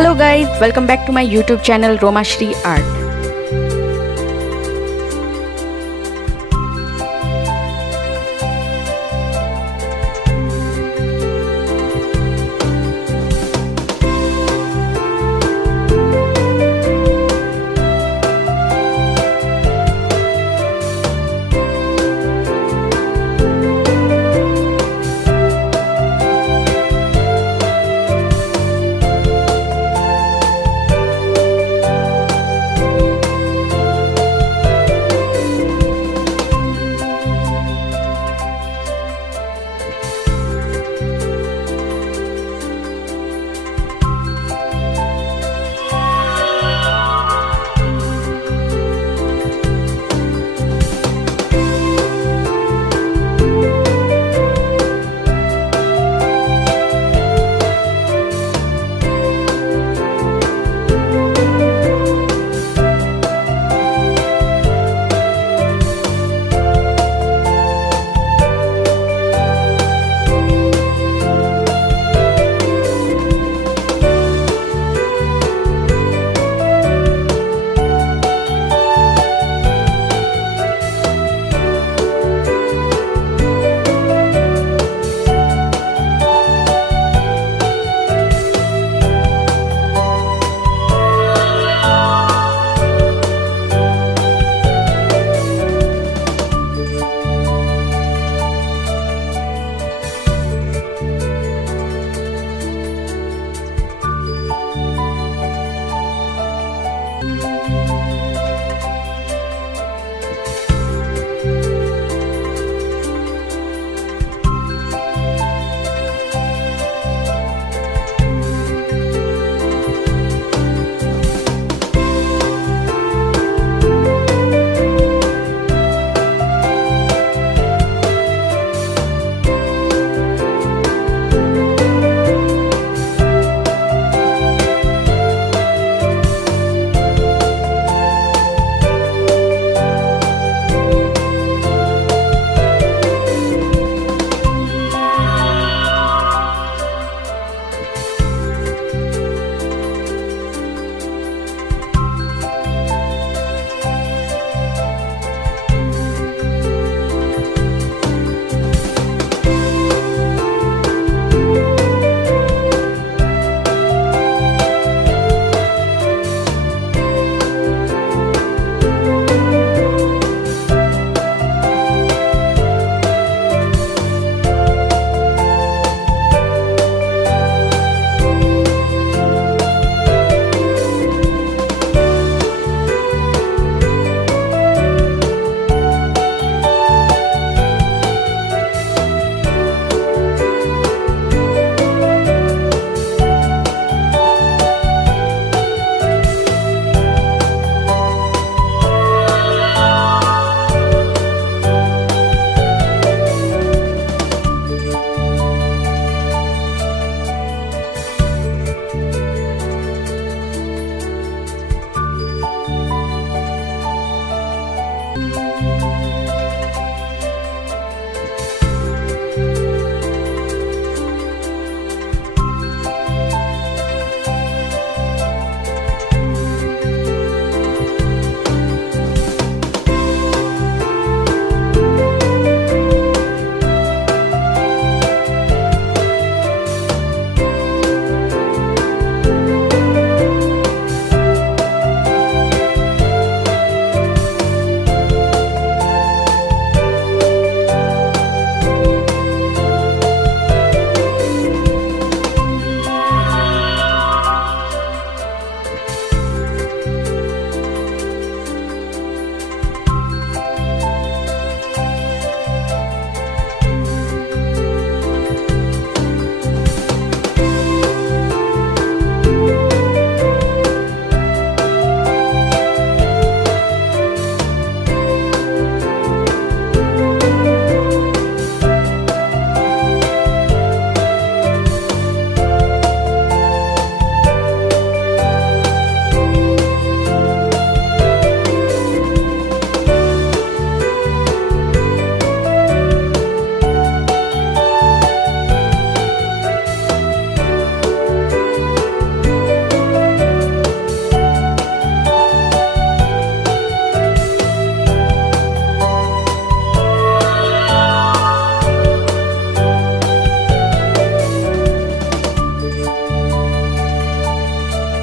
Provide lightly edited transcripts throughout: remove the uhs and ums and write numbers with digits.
Hello guys, welcome back to my YouTube channel Romashri Art.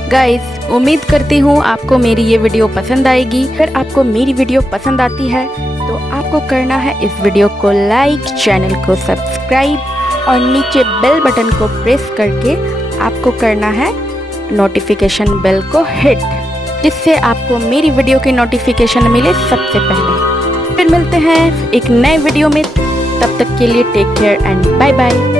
Guys, उम्मीद करती हूँ आपको मेरी ये वीडियो पसंद आएगी। अगर आपको मेरी वीडियो पसंद आती है तो आपको करना है इस वीडियो को लाइक, चैनल को सब्सक्राइब और नीचे बेल बटन को प्रेस करके आपको करना है नोटिफिकेशन बेल को हिट, जिससे आपको मेरी वीडियो की नोटिफिकेशन मिले सबसे पहले। फिर मिलते हैं एक नए वीडियो में, तब तक के लिए take care and bye bye.